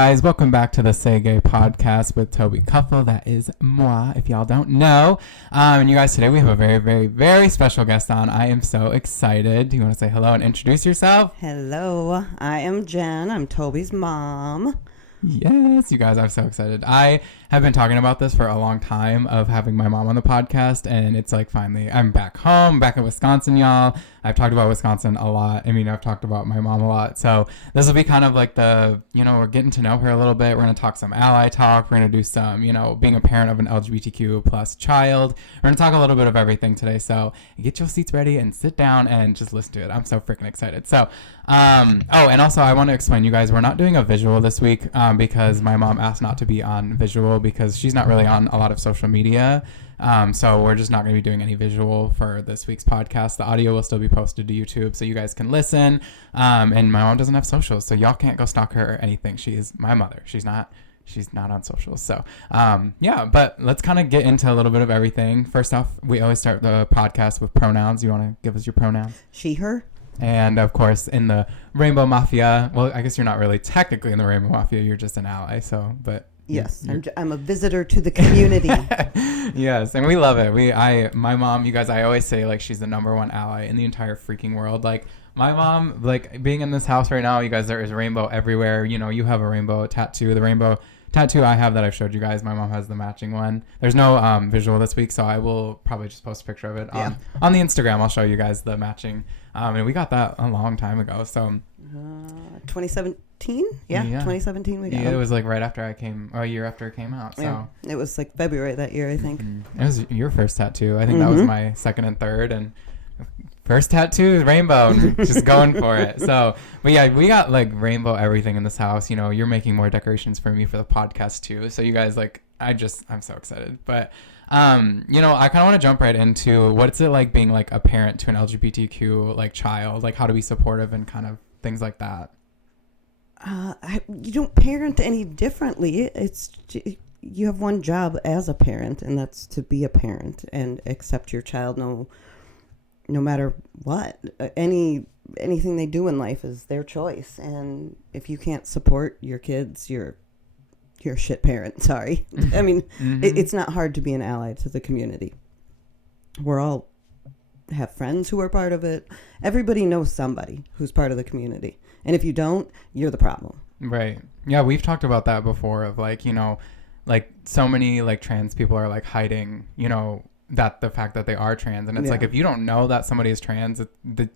Guys, welcome back to the Say Gay podcast with Toby Cuffle. That is moi, if y'all don't know. And you guys, today we have a very, very, very special guest on. I am so excited. Do you want to say hello and introduce yourself? Hello, I am Jen. I'm Toby's mom. Yes, you guys, I'm so excited. I have been talking about this for a long time of having my mom on the podcast, and it's like finally I'm back home, back in Wisconsin, y'all. I've talked about Wisconsin a lot. I mean, I've talked about my mom a lot. So this will be kind of like we're getting to know her a little bit. We're going to talk some ally talk. We're going to do some, being a parent of an LGBTQ plus child. We're going to talk a little bit of everything today. So get your seats ready and sit down and just listen to it. I'm so freaking excited. So, and also I want to explain, you guys, we're not doing a visual this week because my mom asked not to be on visual because she's not really on a lot of social media. So we're just not going to be doing any visual for this week's podcast. The audio will still be posted to YouTube so you guys can listen. And my mom doesn't have socials, so y'all can't go stalk her or anything. She is my mother. She's not on socials. So, but let's kind of get into a little bit of everything. First off, we always start the podcast with pronouns. You want to give us your pronouns? She, her. And of course, in the Rainbow Mafia, well, I guess you're not really technically in the Rainbow Mafia. You're just an ally. So, but yes, I'm a visitor to the community. Yes, and we love it. My mom, you guys, I always say like she's the number one ally in the entire freaking world. Like my mom, like being in this house right now, you guys, there is rainbow everywhere. You have a rainbow tattoo. The rainbow tattoo I have that I've showed you guys, my mom has the matching one. There's no visual this week, so I will probably just post a picture of it on the Instagram. I'll show you guys the matching. And we got that a long time ago. So 2017? Yeah, 2017 we got it. It was like right after a year after it came out. So yeah, it was like February that year, I think. Mm-hmm. It was your first tattoo. I think that was my second and third, and first tattoo, rainbow, just going for it. So, but yeah, we got like rainbow everything in this house. You're making more decorations for me for the podcast too. So you guys, I'm so excited. But, I kind of want to jump right into what's it like being like a parent to an LGBTQ like child, like how to be supportive and kind of things like that. You don't parent any differently. You have one job as a parent, and that's to be a parent and accept your child no matter what. Anything they do in life is their choice, and if you can't support your kids, you're a shit parent. Sorry. I mean, it's not hard to be an ally to the community. We're all have friends who are part of it. Everybody knows somebody who's part of the community. And if you don't, you're the problem. Right. Yeah, we've talked about that before of like so many like trans people are like hiding, that the fact that they are trans. And it's like, if you don't know that somebody is trans,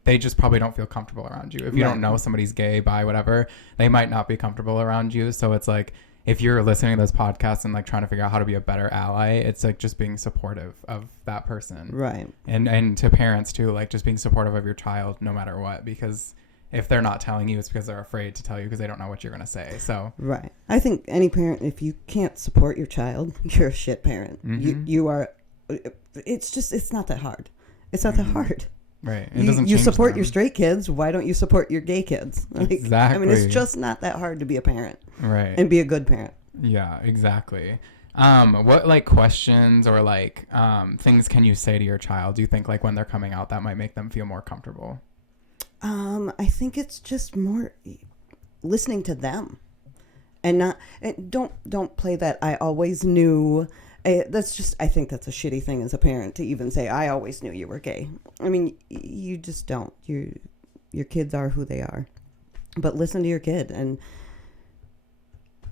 they just probably don't feel comfortable around you. If you don't know somebody's gay, bi, whatever, they might not be comfortable around you. So it's like, if you're listening to this podcast and like trying to figure out how to be a better ally, it's like just being supportive of that person. Right. And to parents too, like just being supportive of your child no matter what, because if they're not telling you, it's because they're afraid to tell you because they don't know what you're going to say. So right. I think any parent, if you can't support your child, you're a shit parent. Mm-hmm. You are. It's not that hard. It's not that hard. Right. You support your straight kids. Why don't you support your gay kids? Exactly. I mean, it's just not that hard to be a parent. Right. And be a good parent. Yeah, exactly. What like questions or like things can you say to your child, do you think, like when they're coming out, that might make them feel more comfortable? I think it's just more listening to them, and don't play that I always knew. I think that's a shitty thing as a parent to even say, I always knew you were gay. I mean, you just don't. Your kids are who they are. But listen to your kid and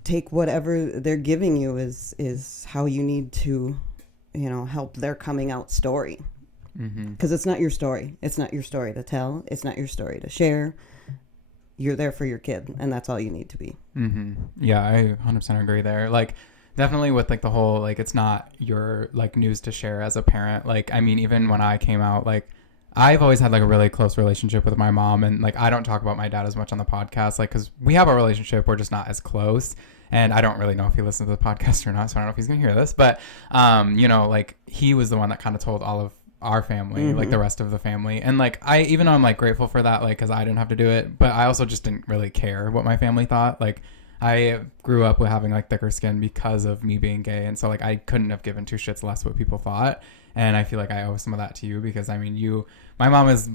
take whatever they're giving you is how you need to, help their coming out story. Because it's not your story. It's not your story to tell. It's not your story to share. You're there for your kid, and that's all you need to be. Yeah, I 100% agree there. Like, definitely with like the whole, like, it's not your like news to share as a parent. Like, I mean, even when I came out, like, I've always had like a really close relationship with my mom, and like I don't talk about my dad as much on the podcast, like, because we have a relationship, we're just not as close. And I don't really know if he listens to the podcast or not, so I don't know if he's gonna hear this, but like he was the one that kind of told all of our family, like the rest of the family. And like even though I'm like grateful for that, like, because I didn't have to do it, but I also just didn't really care what my family thought. Like, I grew up with having like thicker skin because of me being gay, and so like I couldn't have given two shits less what people thought. And I feel like I owe some of that to you, because I mean, my mom is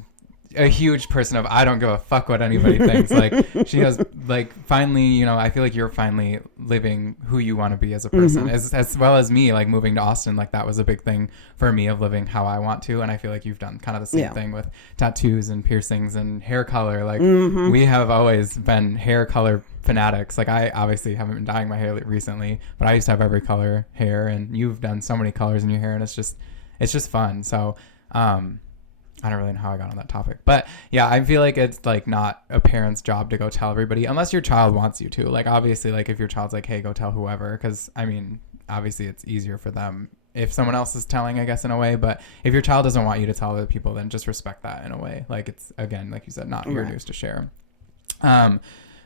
a huge person of I don't give a fuck what anybody thinks. Like she has like finally, you know, I feel like you're finally living who you want to be as a person, as well as me. Like moving to Austin, like that was a big thing for me of living how I want to, and I feel like you've done kind of the same thing with tattoos and piercings and hair color. Like we have always been hair color fanatics. Like I obviously haven't been dyeing my hair recently, but I used to have every color hair, and you've done so many colors in your hair, and it's just fun. So I don't really know how I got on that topic, but yeah, I feel like it's like not a parent's job to go tell everybody unless your child wants you to. Like obviously, like if your child's like, hey, go tell whoever, because I mean obviously it's easier for them if someone else is telling, I guess, in a way. But if your child doesn't want you to tell other people, then just respect that in a way. Like it's, again, like you said, not your news to share.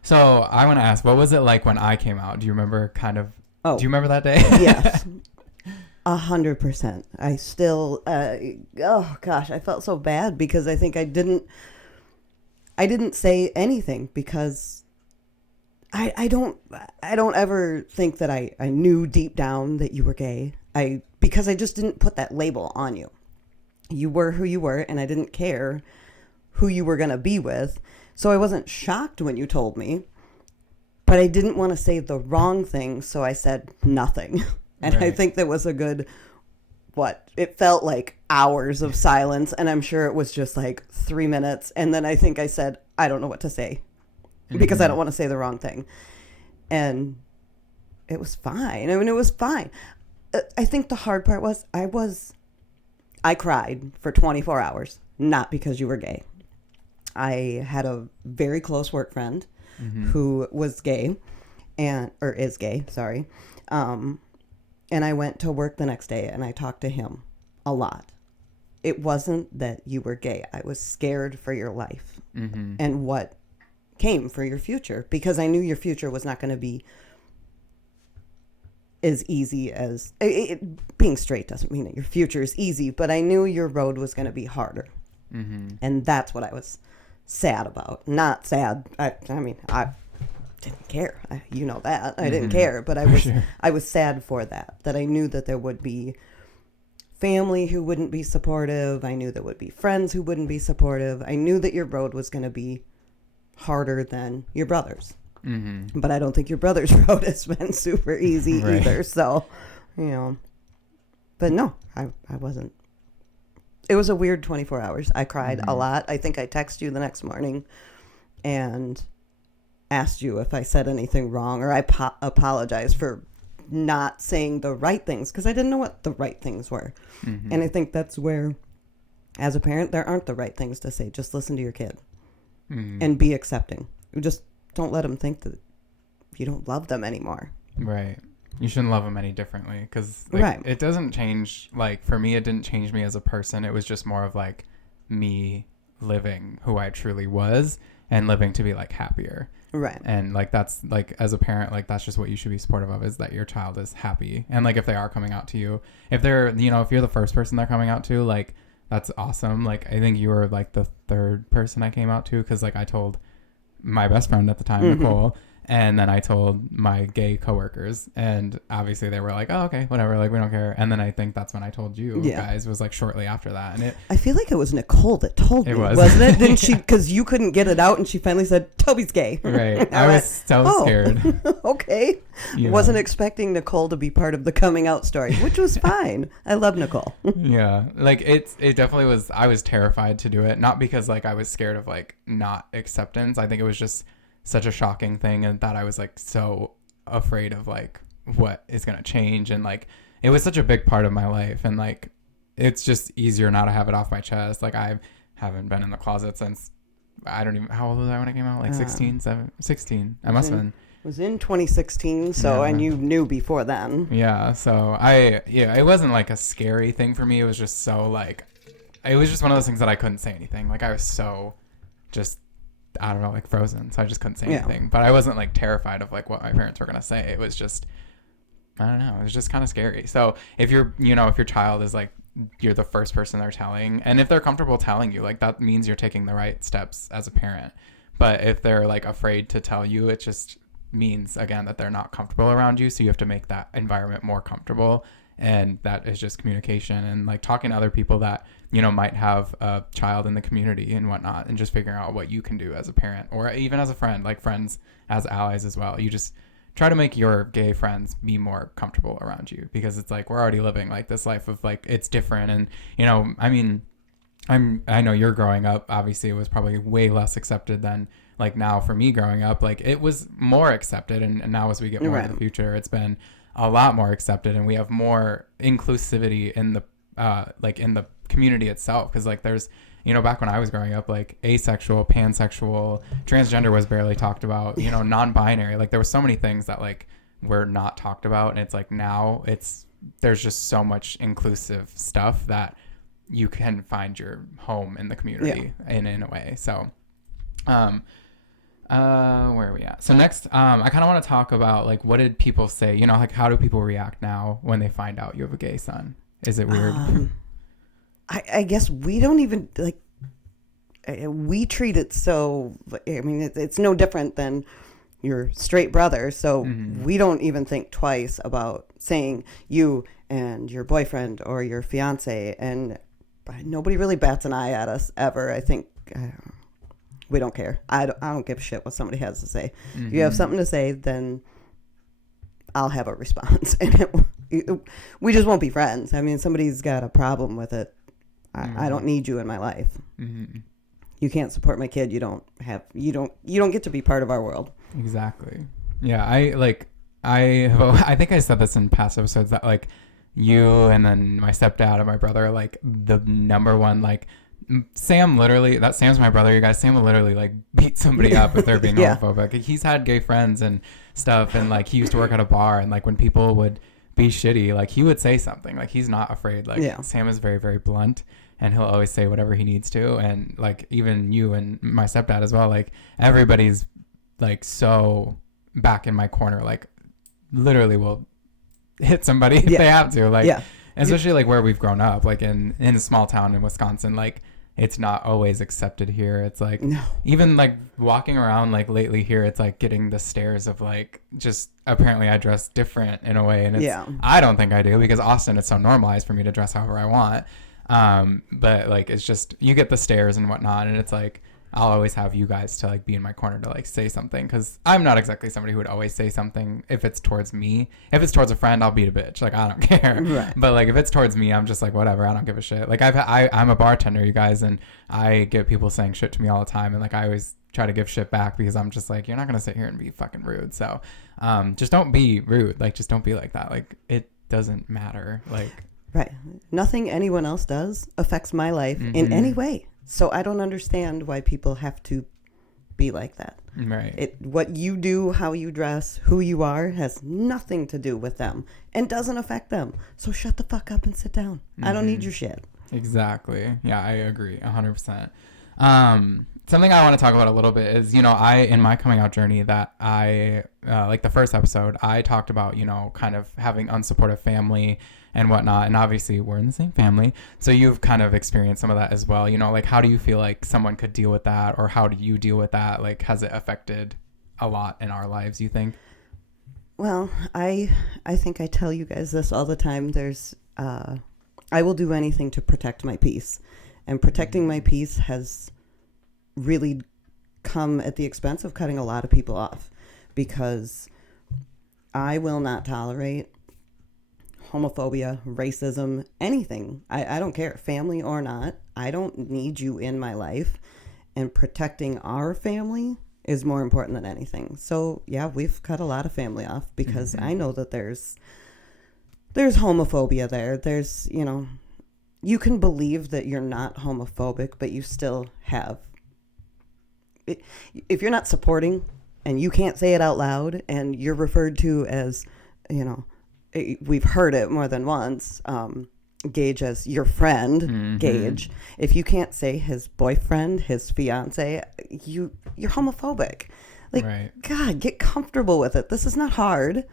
So I want to ask, what was it like when I came out? Do you remember do you remember that day? Yes. 100%. I still, oh gosh, I felt so bad because I think I didn't say anything because I don't ever think that I knew deep down that you were gay. Because I just didn't put that label on you. You were who you were, and I didn't care who you were going to be with. So I wasn't shocked when you told me, but I didn't want to say the wrong thing, so I said nothing. And I think there was a good, it felt like hours of silence, and I'm sure it was just like 3 minutes. And then I think I said, I don't know what to say because I don't want to say the wrong thing. And it was fine. I mean, it was fine. I think the hard part was I cried for 24 hours, not because you were gay. I had a very close work friend who was gay or is gay, sorry. And I went to work the next day and I talked to him a lot. It wasn't that you were gay. I was scared for your life and what came for your future, because I knew your future was not going to be as easy as being straight doesn't mean that your future is easy, but I knew your road was going to be harder. And that's what I was sad about. Not sad. I mean, I didn't care. You know that. I didn't care, but I was sad for that I knew that there would be family who wouldn't be supportive. I knew there would be friends who wouldn't be supportive. I knew that your road was going to be harder than your brother's. But I don't think your brother's road has been super easy either. So, you know, but no, I wasn't. It was a weird 24 hours. I cried a lot. I think I texted you the next morning and asked you if I said anything wrong, or I apologized for not saying the right things because I didn't know what the right things were. And I think that's where, as a parent, there aren't the right things to say. Just listen to your kid and be accepting. Just don't let them think that you don't love them anymore. Right. You shouldn't love them any differently because it doesn't change. Like for me, it didn't change me as a person. It was just more of like me living who I truly was and living to be like happier. Right. And like that's like as a parent, like that's just what you should be supportive of, is that your child is happy. And like if they are coming out to you, if they're, you know, if you're the first person they're coming out to, like that's awesome. Like I think you were like the third person I came out to, because like I told my best friend at the time, Nicole, and then I told my gay coworkers, and obviously they were like, oh, okay, whatever, like we don't care. And then I think that's when I told you guys, was like shortly after that. And I feel like it was Nicole that told me, wasn't it? Didn't she? Because you couldn't get it out, and she finally said, Toby's gay. Right. I was so scared. Okay. Yeah. Wasn't expecting Nicole to be part of the coming out story, which was fine. I love Nicole. Yeah. Like it definitely was. I was terrified to do it. Not because like I was scared of like not acceptance. I think it was just such a shocking thing, and that I was like so afraid of like what is going to change. And like it was such a big part of my life, and like it's just easier now to have it off my chest. Like I haven't been in the closet since, I don't even, how old was I when I came out? Like 16. I must have been. It was in 2016, so and you knew before then. Yeah, so it wasn't like a scary thing for me. It was just so like, it was just one of those things that I couldn't say anything. Like I was so just, I don't know, like frozen, so I just couldn't say anything. But I wasn't like terrified of like what my parents were gonna say. It was just, I don't know, it was just kind of scary. So if you're, you know, if your child is like, you're the first person they're telling, and if they're comfortable telling you, like that means you're taking the right steps as a parent. But if they're like afraid to tell you, it just means again that they're not comfortable around you, so you have to make that environment more comfortable. And that is just communication and like talking to other people that, you know, might have a child in the community and whatnot, and just figuring out what you can do as a parent or even as a friend, like friends as allies as well. You just try to make your gay friends be more comfortable around you, because it's like we're already living like this life of like it's different. And, you know, I mean, I know you're growing up, obviously it was probably way less accepted than like now. For me growing up, like it was more accepted, and now as we get more Right. in the future, it's been a lot more accepted, and we have more inclusivity in the like in the community itself. Because like there's, you know, back when I was growing up, like asexual, pansexual, transgender was barely talked about, you know, non-binary, like there were so many things that like were not talked about. And it's like now there's just so much inclusive stuff that you can find your home in the community in a way. So where are we at? So next, I kind of want to talk about like, what did people say? You know, like how do people react now when they find out you have a gay son? Is it weird? I guess we don't even like. We treat it so. I mean, it's no different than your straight brother. So we don't even think twice about saying you and your boyfriend or your fiance, and nobody really bats an eye at us ever. I think. We don't care. I don't give a shit what somebody has to say. If you have something to say, then I'll have a response. And we just won't be friends. I mean, somebody's got a problem with it. I don't need you in my life. You can't support my kid. You don't get to be part of our world. Exactly. Yeah. I think I said this in past episodes that like you and then my stepdad and my brother are like the number one, like, Sam's my brother, you guys. Sam will literally like beat somebody up if they're being homophobic. Like, he's had gay friends and stuff, and like he used to work at a bar, and like when people would be shitty, like he would say something. Like he's not afraid. Like Sam is very, very blunt, and he'll always say whatever he needs to. And like even you and my stepdad as well, like everybody's like so back in my corner, like literally will hit somebody if they have to. Like especially like where we've grown up, like in a small town in Wisconsin, like it's not always accepted here. It's like even like walking around like lately here, it's like getting the stares of like just apparently I dress different in a way, and it's I don't think I do, because Austin, it's so normalized for me to dress however I want. But like it's just you get the stares and whatnot, and it's like I'll always have you guys to like be in my corner to like say something, because I'm not exactly somebody who would always say something if it's towards me. If it's towards a friend, I'll beat a bitch. Like I don't care. Right. But like if it's towards me, I'm just like whatever. I don't give a shit. Like I'm a bartender, you guys, and I get people saying shit to me all the time, and like I always try to give shit back, because I'm just like, you're not gonna sit here and be fucking rude. So just don't be rude. Like just don't be like that. Like it doesn't matter. Like right. Nothing anyone else does affects my life in any way. So I don't understand why people have to be like that. Right. What you do, how you dress, who you are has nothing to do with them and doesn't affect them. So shut the fuck up and sit down. I don't need your shit. Exactly. Yeah, I agree 100%. Something I want to talk about a little bit is, you know, in my coming out journey that I, like the first episode, I talked about, you know, kind of having unsupportive family and whatnot. And obviously we're in the same family. So you've kind of experienced some of that as well. You know, like how do you feel like someone could deal with that, or how do you deal with that? Like, has it affected a lot in our lives, you think? Well, I think I tell you guys this all the time. I will do anything to protect my peace. And protecting my peace has really come at the expense of cutting a lot of people off, because I will not tolerate homophobia, racism, anything. I don't care, family or not. I don't need you in my life, and protecting our family is more important than anything. So yeah, we've cut a lot of family off, because I know that there's homophobia there. There's, you know, you can believe that you're not homophobic, but you still have, if you're not supporting and you can't say it out loud, and you're referred to as, you know, we've heard it more than once, Gage as your friend, Gage. If you can't say his boyfriend, his fiance, you're homophobic. Like, right. God, get comfortable with it. This is not hard.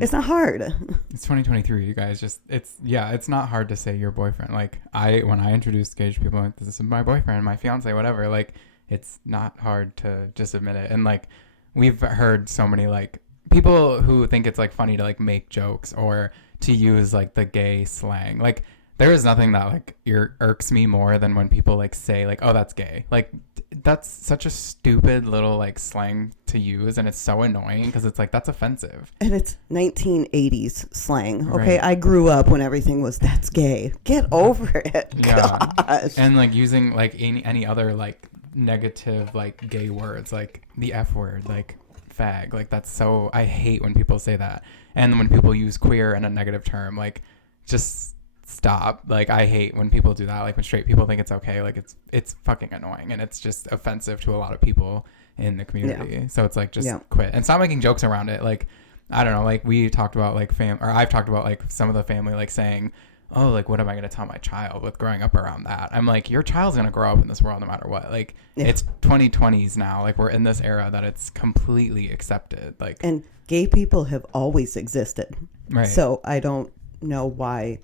It's not hard. It's 2023, you guys. It's not hard to say your boyfriend. Like when I introduced Gage, people were like, this is my boyfriend, my fiance, whatever. Like, it's not hard to just admit it. And like, we've heard so many like people who think it's like funny to like make jokes or to use like the gay slang, like there is nothing that like irks me more than when people like say like, oh, that's gay. Like that's such a stupid little like slang to use, and it's so annoying because it's like that's offensive. And it's 1980s slang. Okay, Right. I grew up when everything was that's gay. Get over it. Yeah. Gosh. And like using like any other like negative like gay words, like the F word, like fag, like that's so, I hate when people say that. And when people use queer in a negative term, like just stop. Like I hate when people do that, like when straight people think it's okay, like it's fucking annoying, and it's just offensive to a lot of people in the community. So it's like just quit and stop making jokes around it. Like I don't know, like we talked about like I've talked about like some of the family like saying, oh, like what am I going to tell my child with growing up around that? I'm like, your child's going to grow up in this world no matter what. Like it's 2020s now, like we're in this era that it's completely accepted. Like, and gay people have always existed, right? So I don't know why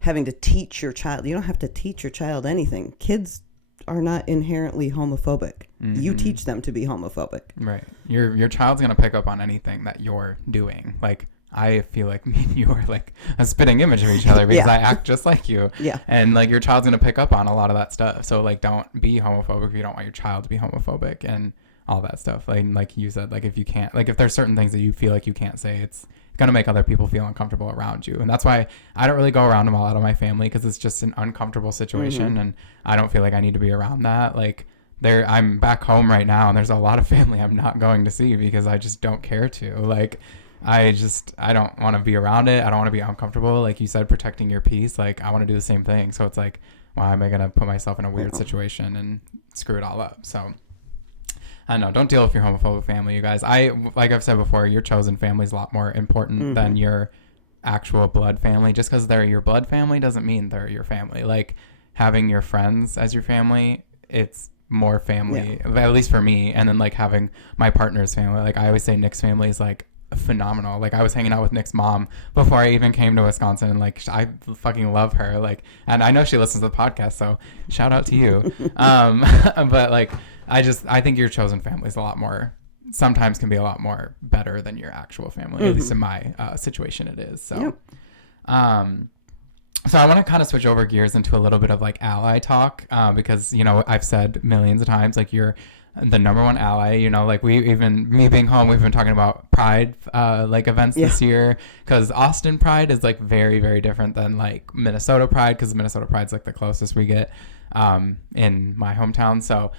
having to teach your child, you don't have to teach your child anything. Kids are not inherently homophobic. You teach them to be homophobic. Right. Your child's going to pick up on anything that you're doing. Like I feel like me and you are like a spitting image of each other because I act just like you. Yeah. And like your child's going to pick up on a lot of that stuff. So like don't be homophobic if you don't want your child to be homophobic and all that stuff. Like you said, like if you can't, like if there's certain things that you feel like you can't say, it's going to make other people feel uncomfortable around you. And that's why I don't really go around them all out of my family, because it's just an uncomfortable situation and I don't feel like I need to be around that. Like I'm back home right now and there's a lot of family I'm not going to see because I just don't care to. Like I don't want to be around it. I don't want to be uncomfortable. Like you said, protecting your peace. Like I want to do the same thing. So it's like, why am I going to put myself in a weird situation and screw it all up? So I don't know. Don't deal with your homophobic family, you guys. Like I've said before, your chosen family is a lot more important than your actual blood family. Just because they're your blood family doesn't mean they're your family. Like having your friends as your family, it's more family, at least for me. And then like having my partner's family. Like I always say Nick's family is like phenomenal. Like I was hanging out with Nick's mom before I even came to Wisconsin, and like I fucking love her. Like, and I know she listens to the podcast, so shout out to you. But like I think your chosen family is a lot more, sometimes can be a lot more better than your actual family. At least in my situation it is. So so I want to kind of switch over gears into a little bit of like ally talk, because you know I've said millions of times like you're the number one ally. You know, like me being home, we've been talking about Pride like events this year, because Austin Pride is like very, very different than like Minnesota Pride, because Minnesota Pride's like the closest we get in my hometown. So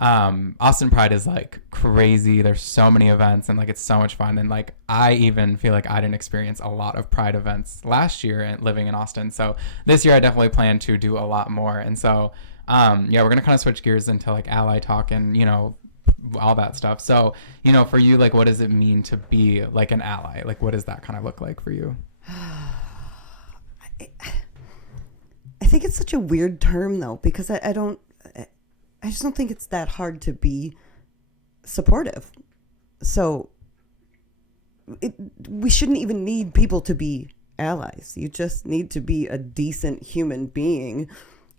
Austin Pride is like crazy. There's so many events and like it's so much fun. And like I even feel like I didn't experience a lot of Pride events last year and living in Austin. So this year I definitely plan to do a lot more. And so we're gonna kind of switch gears into like ally talk and you know all that stuff. So you know, for you, like what does it mean to be like an ally? Like what does that kind of look like for you? I think it's such a weird term though, because I just don't think it's that hard to be supportive. So we shouldn't even need people to be allies. You just need to be a decent human being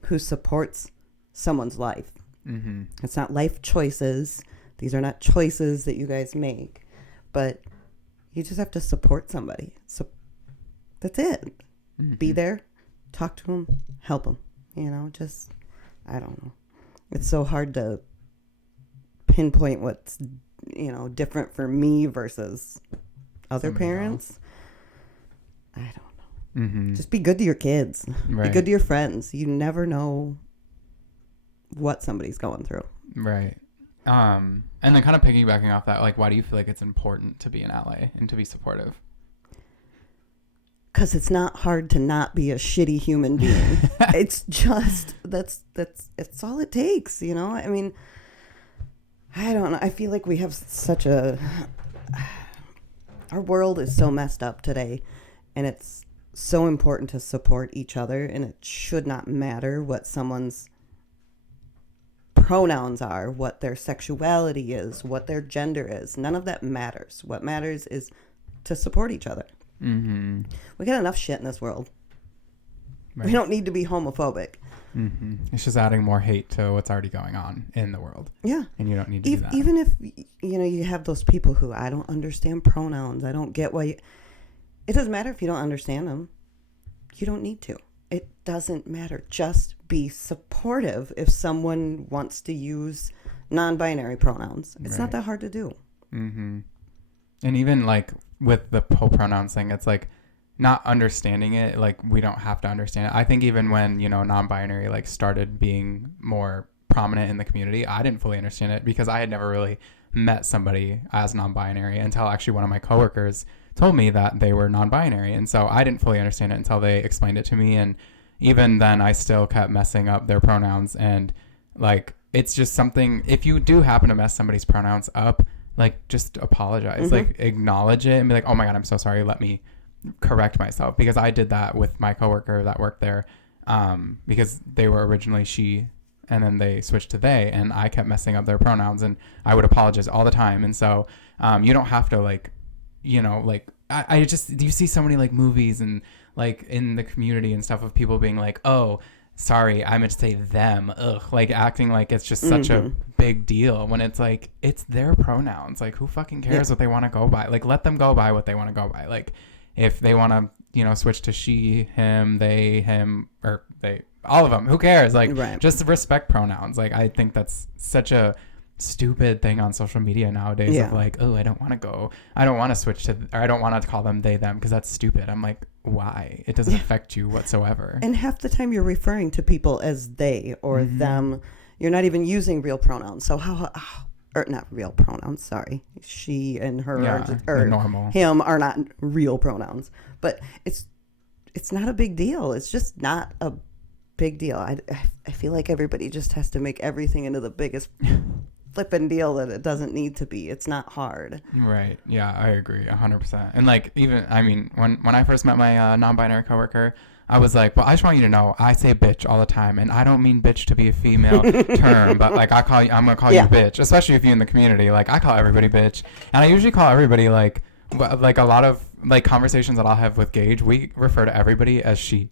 who supports someone's life. It's not life choices. These are not choices that you guys make, but you just have to support somebody. So that's it. Be there, talk to them, help them. You know, just, I don't know. It's so hard to pinpoint what's, you know, different for me versus other somebody parents. Else. I don't know. Just be good to your kids. Be good to your friends. You never know what somebody's going through. Right. And then kind of piggybacking off that, like, why do you feel like it's important to be an ally and to be supportive? Because it's not hard to not be a shitty human being. It's just, it's all it takes, you know? I mean, I don't know. I feel like we have our world is so messed up today, and it's so important to support each other, and it should not matter what someone's pronouns are, what their sexuality is, what their gender is. None of that matters. What matters is to support each other. We got enough shit in this world. Right. We don't need to be homophobic. It's just adding more hate to what's already going on in the world. Yeah. And you don't need to do that. Even if, you have those people who, I don't understand pronouns. I don't get why it doesn't matter if you don't understand them. You don't need to. It doesn't matter. Just be supportive if someone wants to use non-binary pronouns. It's not that hard to do. And even like with the whole pronouns thing, it's like not understanding it. Like we don't have to understand it. I think even when, non-binary like started being more prominent in the community, I didn't fully understand it because I had never really met somebody as non-binary until actually one of my coworkers told me that they were non-binary. And so I didn't fully understand it until they explained it to me. And even then I still kept messing up their pronouns. And like, it's just something, if you do happen to mess somebody's pronouns up, like just apologize, like acknowledge it and be like, oh my God, I'm so sorry. Let me correct myself. Because I did that with my coworker that worked there, because they were originally she and then they switched to they, and I kept messing up their pronouns and I would apologize all the time. And so you don't have to like, I just, you see so many like movies and like in the community and stuff of people being like, oh, sorry, I meant to say them, like acting like it's just such a big deal when it's like, it's their pronouns. Like who fucking cares what they want to go by? Like let them go by what they want to go by. Like if they want to, switch to she, him, they, him, or they, all of them, who cares? Like just respect pronouns. Like I think that's such a stupid thing on social media nowadays of like, oh, I don't want to switch to, or I don't want to call them they, them, because that's stupid. I'm like, why? It doesn't affect you whatsoever. And half the time you're referring to people as they or them. You're not even using real pronouns. So or not real pronouns, sorry. She and her or normal. Him are not real pronouns. But it's not a big deal. It's just not a big deal. I feel like everybody just has to make everything into the biggest flipping deal that it doesn't need to be. It's not hard. Right. Yeah, I agree 100%. And like, even, I mean, when I first met my non-binary coworker, I was like, well, I just want you to know, I say bitch all the time, and I don't mean bitch to be a female term, but like I'm gonna call you bitch, especially if you're in the community. Like I call everybody bitch, and I usually call everybody like a lot of like conversations that I'll have with Gage, we refer to everybody as she.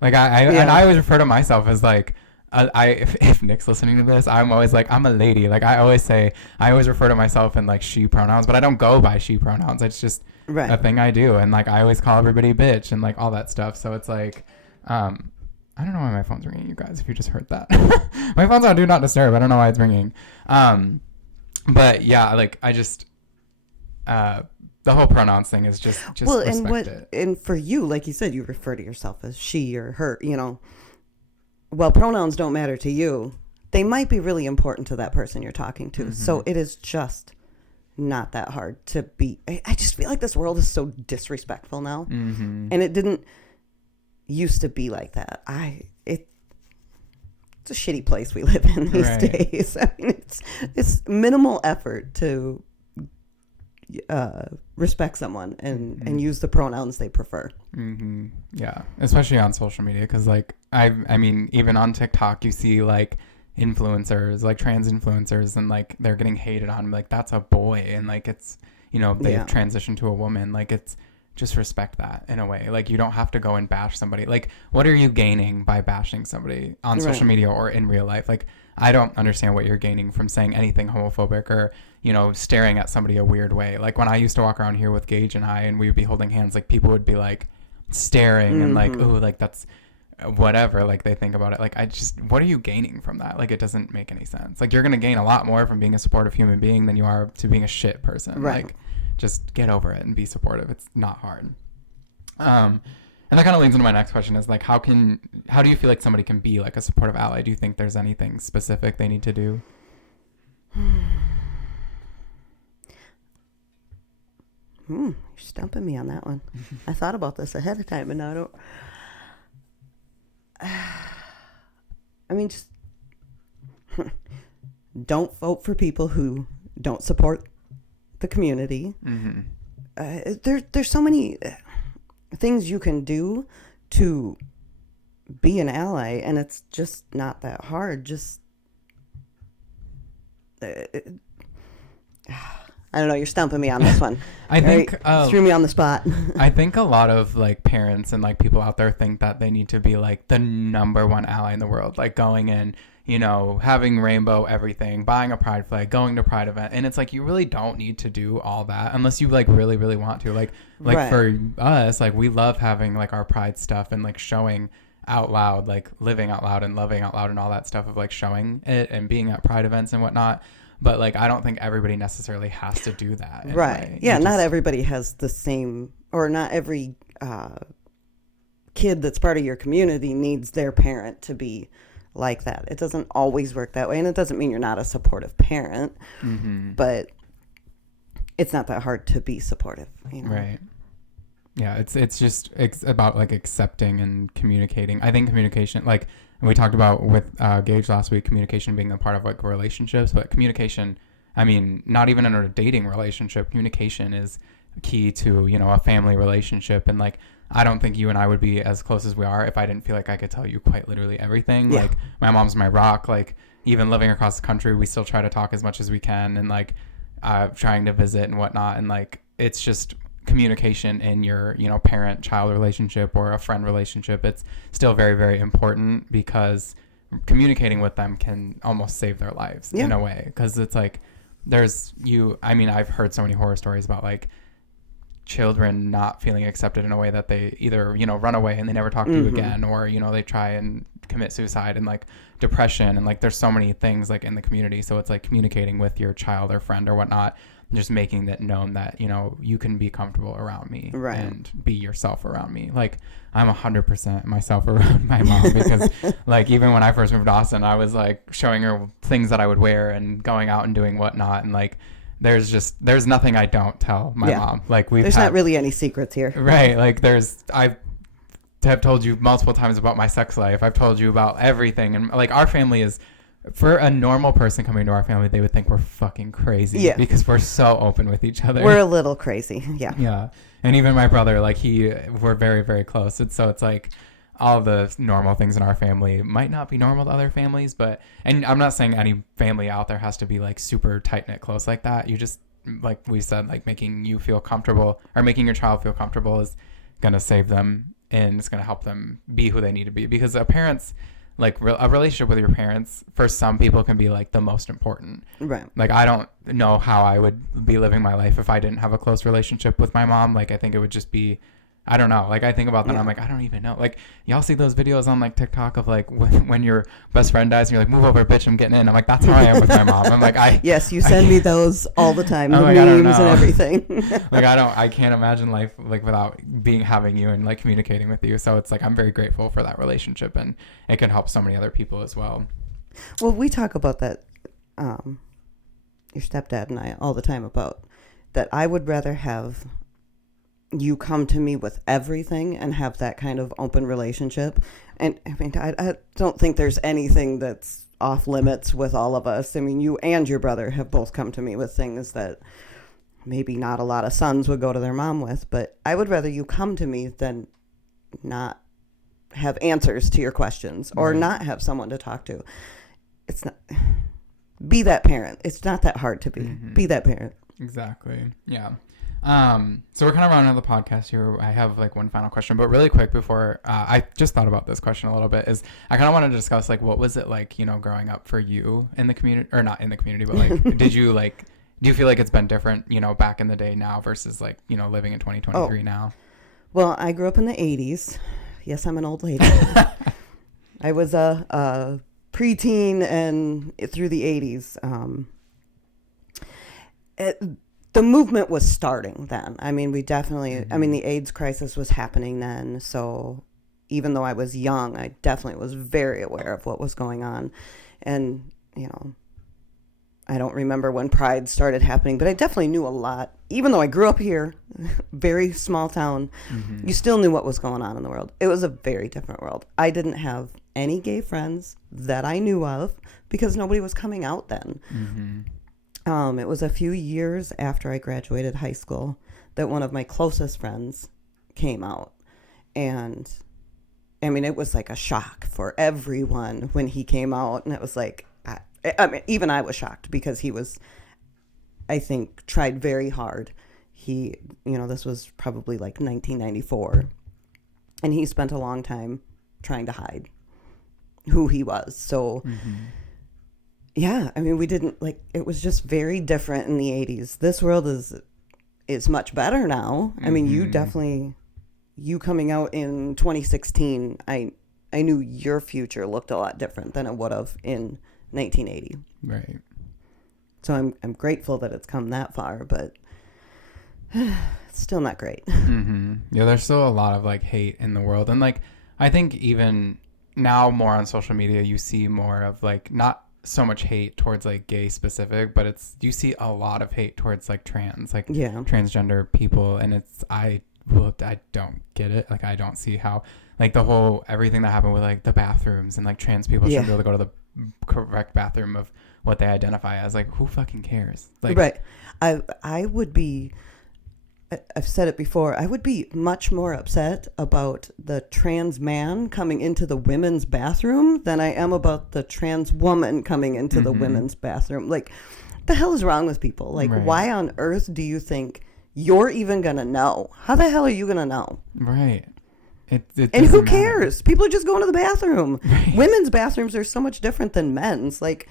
Like and I always refer to myself as like, if Nick's listening to this, I'm always like, I'm a lady. Like I always refer to myself in like she pronouns, but I don't go by she pronouns. It's just a thing I do. And like, I always call everybody bitch and like all that stuff. So it's like, I don't know why my phone's ringing, you guys, if you just heard that. My phone's on do not disturb. I don't know why it's ringing. But yeah, like I just, the whole pronouns thing is just well, respect it. And for you, like you said, you refer to yourself as she or her, well, pronouns don't matter to you. They might be really important to that person you're talking to. So it is just not that hard to be. I just feel like this world is so disrespectful now. And it didn't used to be like that. It's a shitty place we live in these days. I mean, it's minimal effort to respect someone and use the pronouns they prefer. Yeah, especially on social media, because like I mean, even on TikTok you see like influencers, like trans influencers, and like they're getting hated on, like that's a boy, and like it's they've transitioned to a woman. Like it's just respect that in a way. Like you don't have to go and bash somebody. Like what are you gaining by bashing somebody on social media or in real life? Like I don't understand what you're gaining from saying anything homophobic or staring at somebody a weird way. Like when I used to walk around here with Gage and we would be holding hands, like people would be like staring and like, oh, like that's whatever, like they think about it. Like what are you gaining from that? Like it doesn't make any sense. Like you're gonna gain a lot more from being a supportive human being than you are to being a shit person. Like just get over it and be supportive. It's not hard. And that kind of leads into my next question is like, how do you feel like somebody can be like a supportive ally? Do you think there's anything specific they need to do? You're stumping me on that one. I thought about this ahead of time, and now I don't. I mean, just don't vote for people who don't support the community. There's so many things you can do to be an ally, and it's just not that hard. Just I don't know. You're stumping me on this one. I think threw me on the spot. I think a lot of like parents and like people out there think that they need to be like the number one ally in the world, like going in, you know, having rainbow everything, buying a pride flag, going to pride event, and it's like you really don't need to do all that unless you like really really want to. Like Right. for us, like we love having like our pride stuff and like showing out loud, like living out loud and loving out loud and all that stuff of like showing it and being at pride events and whatnot. But like I don't think everybody necessarily has to do that. Right. Yeah, not everybody has the same, or not every kid that's part of your community needs their parent to be like that. It doesn't always work that way, and it doesn't mean you're not a supportive parent, but it's not that hard to be supportive. You know? Right. Yeah, it's about like accepting and communicating. I think communication, like we talked about with Gage last week, communication being a part of like relationships, but communication, I mean, not even in a dating relationship, communication is key to, you know, a family relationship. And like, I don't think you and I would be as close as we are if I didn't feel like I could tell you quite literally everything. Yeah. Like my mom's my rock. Like even living across the country, we still try to talk as much as we can, and like trying to visit and whatnot. And like, it's just communication in your, you know, parent-child relationship or a friend relationship. It's still very, very important, because communicating with them can almost save their lives in a way. Because it's like I've heard so many horror stories about like children not feeling accepted in a way that they either, you know, run away and they never talk to you again, or, you know, they try and commit suicide, and like depression, and like there's so many things like in the community. So it's like communicating with your child or friend or whatnot, just making that known that, you know, you can be comfortable around me and be yourself around me. Like I'm 100% myself around my mom, because like even when I first moved to Austin, I was like showing her things that I would wear and going out and doing whatnot, and like there's nothing I don't tell my mom. Like there's not really any secrets here. Right. Like I have told you multiple times about my sex life. I've told you about everything. And like our family is, for a normal person coming to our family, they would think we're fucking crazy because we're so open with each other. We're a little crazy. Yeah. Yeah. And even my brother, like we're very, very close. And so it's like all the normal things in our family might not be normal to other families, and I'm not saying any family out there has to be like super tight knit close like that. You just, like we said, like making you feel comfortable or making your child feel comfortable is going to save them, and it's going to help them be who they need to be. Because a parent's like a relationship with your parents for some people can be like the most important. Right. Like I don't know how I would be living my life if I didn't have a close relationship with my mom. Like I think it would just be, I don't know. Like I think about that, and I'm like, I don't even know. Like y'all see those videos on like TikTok of like when your best friend dies and you're like, move over, bitch, I'm getting in. I'm like, that's how I am with my mom. I'm like, yes, you send me those all the time, the memes and everything. Like I can't imagine life like without having you and like communicating with you. So it's like I'm very grateful for that relationship, and it can help so many other people as well. Well, we talk about that, your stepdad and I all the time, about that. I would rather have you come to me with everything and have that kind of open relationship. And I mean, I don't think there's anything that's off limits with all of us. I mean, you and your brother have both come to me with things that maybe not a lot of sons would go to their mom with, but I would rather you come to me than not have answers to your questions, or not have someone to talk to. It's not, be that parent. It's not that hard to be. Be that parent. Exactly. Yeah. So we're kind of rounding out the podcast here. I have like one final question, but really quick before, I just thought about this question a little bit, is I kind of wanted to discuss like, what was it like, you know, growing up for you in the community, or not in the community, but like, do you feel like it's been different, you know, back in the day now versus like, you know, living in 2023 now? Well, I grew up in the 80s. Yes, I'm an old lady. I was a preteen and through the 80s. The movement was starting then. I mean, we definitely, I mean, the AIDS crisis was happening then. So even though I was young, I definitely was very aware of what was going on. And, you know, I don't remember when Pride started happening, but I definitely knew a lot. Even though I grew up here, very small town, you still knew what was going on in the world. It was a very different world. I didn't have any gay friends that I knew of because nobody was coming out then. It was a few years after I graduated high school that one of my closest friends came out. And, I mean, it was like a shock for everyone when he came out. And it was like, I mean, even I was shocked because he was I think, tried very hard. He, this was probably like 1994, and he spent a long time trying to hide who he was. So, yeah, I mean, we didn't, like, it was just very different in the 80s. This world is much better now. I mean, you coming out in 2016, I knew your future looked a lot different than it would have in 1980. Right. So I'm grateful that it's come that far, but it's still not great. Yeah, there's still a lot of like hate in the world. And like, I think even now more on social media, you see more of like, not so much hate towards like gay specific, but you see a lot of hate towards like trans, like transgender people. And I don't get it. Like, I don't see how, like, the whole, everything that happened with like the bathrooms and like trans people should be able to go to the correct bathroom of what they identify as. Like, who fucking cares? Like, right. I would be, I've said it before, I would be much more upset about the trans man coming into the women's bathroom than I am about the trans woman coming into the women's bathroom. Like, what the hell is wrong with people? Like, why on earth do you think you're even gonna know? How the hell are you gonna know? Right. It and who matter. cares? People are just going to the bathroom. Right. Women's bathrooms are so much different than men's. Like,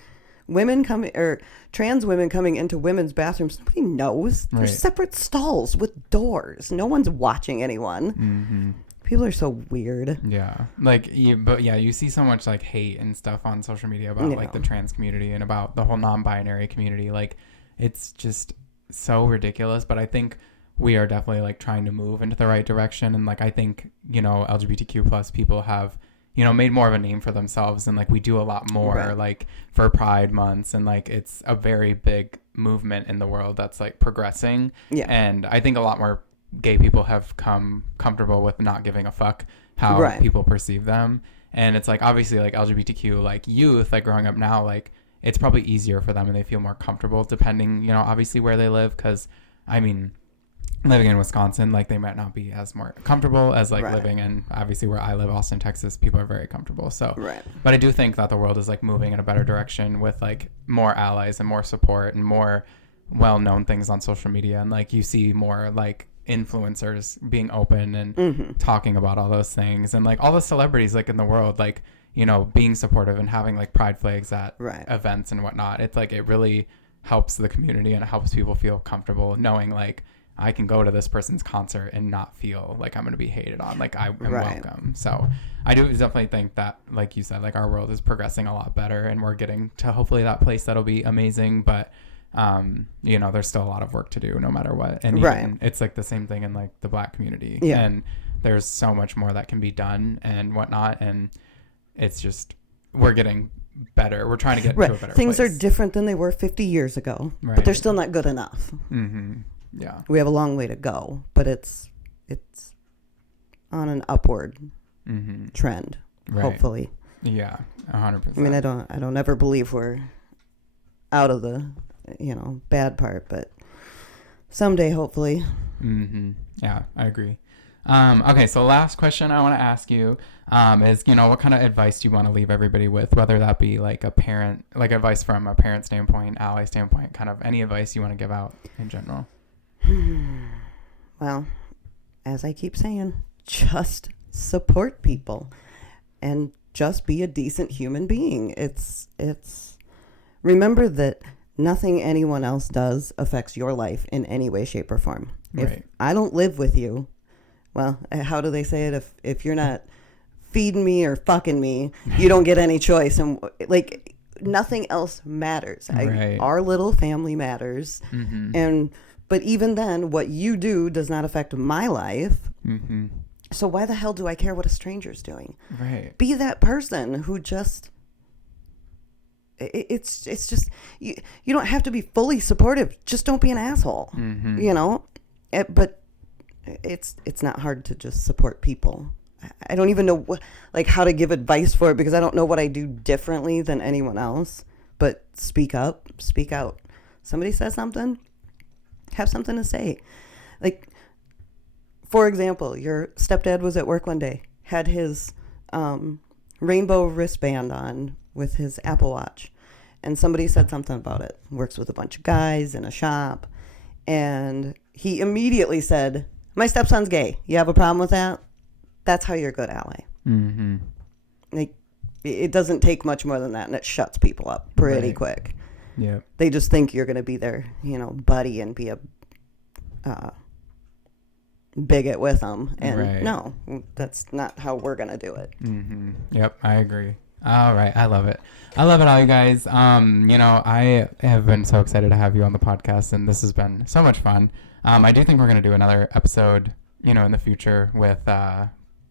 trans women coming into women's bathrooms, nobody knows. They're separate stalls with doors. No one's watching anyone. People are so weird. Yeah. Like, you see so much like hate and stuff on social media about like the trans community and about the whole non-binary community. Like, it's just so ridiculous. But I think we are definitely like trying to move into the right direction. And like, I think, LGBTQ plus people have, made more of a name for themselves, and like we do a lot more like for Pride months, and like it's a very big movement in the world that's like progressing. And I think a lot more gay people have come comfortable with not giving a fuck how people perceive them. And it's like, obviously, like LGBTQ like youth, like growing up now, like it's probably easier for them and they feel more comfortable depending, obviously where they live. Because I mean, living in Wisconsin, like they might not be as more comfortable as like living in, obviously, where I live, Austin, Texas, people are very comfortable. So, but I do think that the world is like moving in a better direction with like more allies and more support and more well-known things on social media. And like you see more like influencers being open and talking about all those things, and like all the celebrities like in the world, like, being supportive and having like pride flags at events and whatnot. It's like, it really helps the community and it helps people feel comfortable knowing like, I can go to this person's concert and not feel like I'm going to be hated on. Like, I'm welcome. So I do definitely think that, like you said, like our world is progressing a lot better and we're getting to hopefully that place that'll be amazing. But, there's still a lot of work to do no matter what. And even, it's like the same thing in like the Black community. And there's so much more that can be done and whatnot. And it's just, we're getting better. We're trying to get to a better Things place. are different than they were 50 years ago, but they're still not good enough. Yeah. We have a long way to go, but it's on an upward trend, hopefully. Yeah, 100%. I mean, I don't ever believe we're out of the, bad part, but someday, hopefully. Yeah, I agree. Okay, so last question I want to ask you is, what kind of advice do you want to leave everybody with, whether that be like a parent, like advice from a parent standpoint, ally standpoint, kind of any advice you want to give out in general? Well, as I keep saying, just support people and just be a decent human being. It's remember that nothing anyone else does affects your life in any way, shape, or form. If I don't live with you, well, how do they say it? If you're not feeding me or fucking me, you don't get any choice. And like, nothing else matters. Our little family matters. But even then, what you do does not affect my life. So why the hell do I care what a stranger's doing? Be that person who just... It's just... You don't have to be fully supportive. Just don't be an asshole. But it's not hard to just support people. I don't even know how to give advice for it, because I don't know what I do differently than anyone else. But speak up. Speak out. Somebody says something... have something to say. Like, for example, your stepdad was at work one day, had his rainbow wristband on with his Apple Watch, and somebody said something about it. Works with a bunch of guys in a shop. And he immediately said, my stepson's gay. You have a problem with that? That's how you're a good ally. Mm-hmm. Like, it doesn't take much more than that, and it shuts people up pretty quick. Yeah. They just think you're going to be their, buddy and be a bigot with them. And no, that's not how we're going to do it. Mm-hmm. Yep, I agree. All right, I love it. I love it all, you guys. I have been so excited to have you on the podcast, and this has been so much fun. I do think we're going to do another episode, in the future with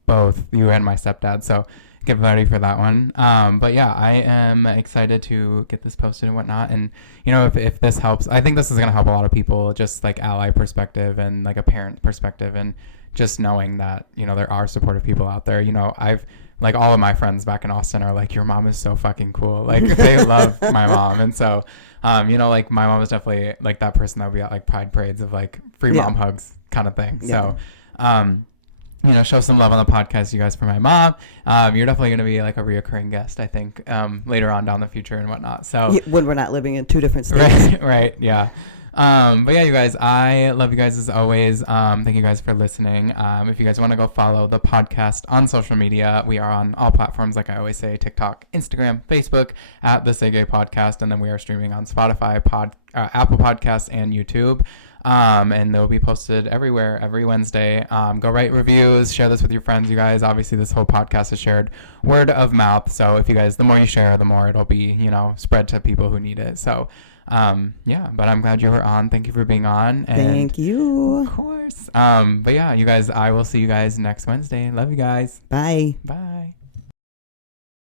both you and my stepdad, so get ready for that one. But yeah, I am excited to get this posted and whatnot, and if this helps, I think this is going to help a lot of people, just like ally perspective and like a parent perspective, and just knowing that there are supportive people out there. I've like all of my friends back in Austin are like, your mom is so fucking cool. Like they love my mom. And so, like my mom is definitely like that person that would be at like pride parades of like free mom hugs kind of thing. Yeah. So, show some love on the podcast, you guys, for my mom. You're definitely going to be like a reoccurring guest, I think, later on down the future and whatnot. So when we're not living in two different states. Right. Yeah. But yeah, you guys, I love you guys as always. Thank you guys for listening. If you guys want to go follow the podcast on social media, we are on all platforms, like I always say, TikTok, Instagram, Facebook, at the Say Gay Podcast, and then we are streaming on Spotify, Apple Podcasts, and YouTube. And they'll be posted everywhere every Wednesday. Go write reviews, share this with your friends, you guys. Obviously, this whole podcast is shared word of mouth. So if you guys, the more you share, the more it'll be, spread to people who need it. So yeah, but I'm glad you were on. Thank you for being on. And thank you. Of course. But yeah, you guys, I will see you guys next Wednesday. Love you guys. Bye. Bye.